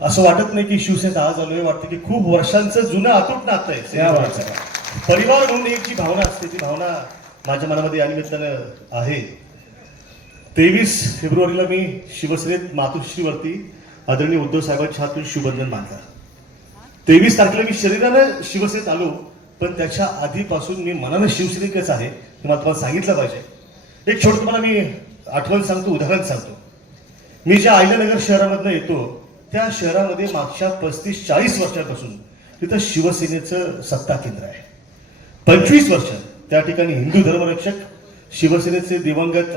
असं वाटत नाही की शिवसेना आज आलोय, वाटतं की खूप वर्षांचं जुनं अतूट नातं आहे सेनेबरोबरचं. परिवार म्हणून एक जी भावना असते ती भावना माझ्या मनामध्ये या निमित्तानं आहे. 23 फेब्रुवारीला मी शिवसेनेत मातोश्रीवरती आदरणीय उद्धव साहेबांच्या हातून शिवबंधन बांधलं. 23 तारखेला मी शरीरानं शिवसेनेत आलो, पण त्याच्या आधीपासून मी मनानं शिवसैनिकच आहे हे मला तुम्हाला सांगितलं पाहिजे. एक छोटं तुम्हाला मी आठवण सांगतो, उदाहरण सांगतो. मी ज्या अहिल्यानगर शहरामधनं येतो त्या शहरामध्ये मागच्या 35-40 वर्षांपासून तिथं शिवसेनेचं सत्ता केंद्र आहे. 25 वर्ष त्या ठिकाणी हिंदू धर्मरक्षक शिवसेनेचे दिवंगत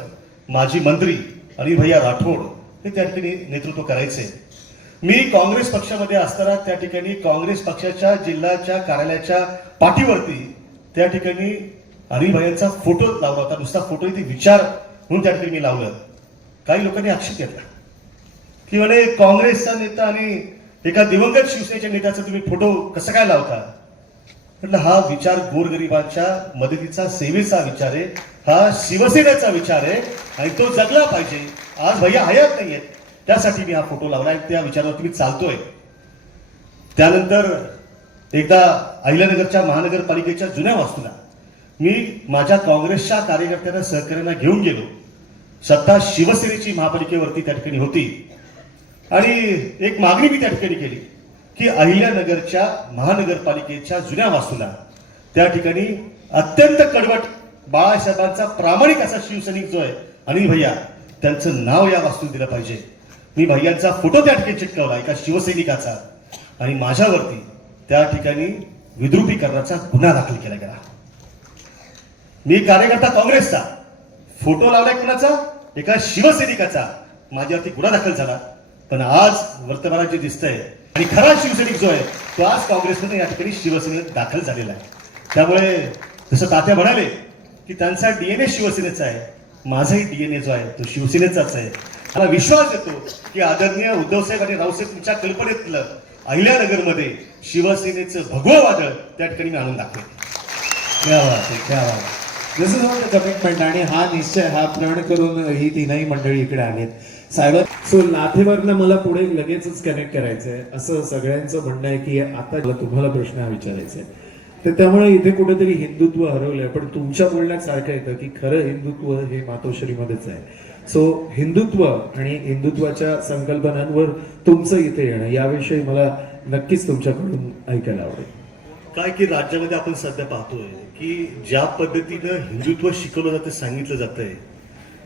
माजी मंत्री अनिल भैया राठोड हे त्या ठिकाणी नेतृत्व करायचे. मी काँग्रेस पक्षामध्ये असताना त्या ठिकाणी काँग्रेस पक्षाच्या जिल्ह्याच्या कार्यालयाच्या पाठीवरती त्या ठिकाणी अनिल भैयांचा फोटो लावला होता. नुसता फोटो ते विचार म्हणून त्या ठिकाणी मी लावलं. काही लोकांनी आक्षेप घेतला की म्हणे काँग्रेसचा नेता आणि एका दिवंगत शिवसेनेच्या नेत्याचा तुम्ही फोटो कसं काय लावता. म्हटलं हा विचार गोरगरिबांच्या मदतीचा सेवेचा विचार आहे, हा शिवसेनेचा विचार आहे आणि तो जगला पाहिजे. आज भैया हयात नाहीयेत, त्यासाठी मी हा फोटो लावलाय, त्या विचारावरती मी चालतोय. त्यानंतर एकदा अहिल्यानगरच्या महानगरपालिकेच्या जुन्या वास्तूला मी माझ्या काँग्रेसच्या कार्यकर्त्यांना सहकार्यांना घेऊन गेलो. सत्ता शिवसेनेची महापालिकेवरती त्या ठिकाणी होती आणि एक मागणी मी त्या ठिकाणी केली की अहिल्यानगरच्या महानगरपालिकेच्या जुन्या वास्तूला त्या ठिकाणी अत्यंत कडवट बाळासाहेबांचा प्रामाणिक असा शिवसैनिक जो आहे अनिल भैया, त्यांचं नाव या वास्तूत दिलं पाहिजे. मी भैयांचा फोटो त्या ठिकाणी चिटकवला एका शिवसैनिकाचा आणि माझ्यावरती त्या ठिकाणी विद्रुपीकरणाचा गुन्हा दाखल केला गेला. मी कार्यकर्ता काँग्रेसचा, फोटो लावलाय कुणाचा, एका शिवसैनिकाचा, माझ्यावरती गुन्हा दाखल झाला. पण आज वर्तमानात जे दिसतंय आणि खरा शिवसैनिक जो आहे तो आज काँग्रेसमध्ये या ठिकाणी शिवसेनेत दाखल झालेला आहे. त्यामुळे जसं तात्या म्हणाले की त्यांचा डीएनए शिवसेनेचा आहे, माझाही डीएनए जो आहे तो शिवसेनेचाच आहे. मला विश्वास येतो की आदरणीय उद्धवसाहेब आणि रावसाहेब तुमच्या कल्पनेतलं अहिल्यानगरमध्ये शिवसेनेचं भगवं वादळ त्या ठिकाणी मी आणून दाखवेन. दिस इज द कमिटमेंट आणि हा निश्चय, हा प्रण करून ही तीनही मंडळी इकडे आलीत. साहेब, सो लाथेवरनं मला पुढे लगेचच कनेक्ट करायचंय असं सगळ्यांचं म्हणणं आहे की आता तुम्हाला प्रश्न हा विचारायचा आहे. तर त्यामुळे इथे कुठेतरी हिंदुत्व हरवलंय, पण तुमच्या बोलण्यात सारखं येतं की खरं हिंदुत्व हे मातोश्रीमध्येच आहे. सो हिंदुत्व आणि हिंदुत्वाच्या संकल्पनांवर तुमचं इथे येणं याविषयी मला नक्कीच तुमच्याकडून ऐकायला आवडेल. काय की राज्यामध्ये आपण सध्या पाहतोय की ज्या पद्धतीनं हिंदुत्व शिकवलं जातं, सांगितलं जातंय,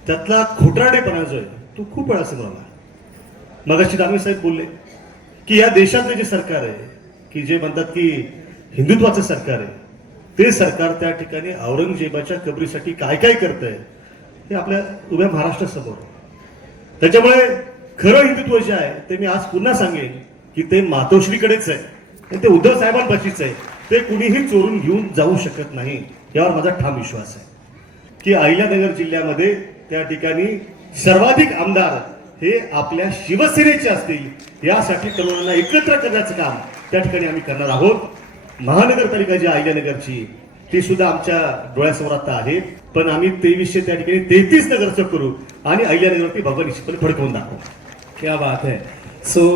त्यातला खोटारडेपणा जो आहे तो खूप वेळा समोर आला. मगाशी दानवे साहेब बोलले की या देशातलं जे सरकार आहे की जे म्हणतात की हिंदुत्वाचं सरकार आहे, ते सरकार त्या ठिकाणी औरंगजेबाच्या कबरीसाठी काय काय करतंय हे आपल्या उभ्या महाराष्ट्रासमोर. त्याच्यामुळे खरं हिंदुत्व जे आहे ते मी आज पुन्हा सांगेन की ते मातोश्रीकडेच आहे आणि ते उद्धव साहेबांपाशीच आहे. ते कुणीही चोरून घेऊन जाऊ शकत नाही, यावर माझा ठाम विश्वास आहे की अहिल्यानगर जिल्ह्यामध्ये त्या ठिकाणी सर्वाधिक आमदार हे आपल्या शिवसेनेचे असतील. यासाठी तरुणांना एकत्र करण्याचं काम त्या ठिकाणी आम्ही करणार आहोत. महानगरपालिका जी अहिल्यानगरची ती सुद्धा आमच्या डोळ्यासमोर आता आहे, पण आम्ही 2300 त्या ठिकाणी 33 नगरसेवक करू आणि अहिल्यानगरवरती भगवान निश्चितपणे फडकवून दाखवू. क्या बात है. सो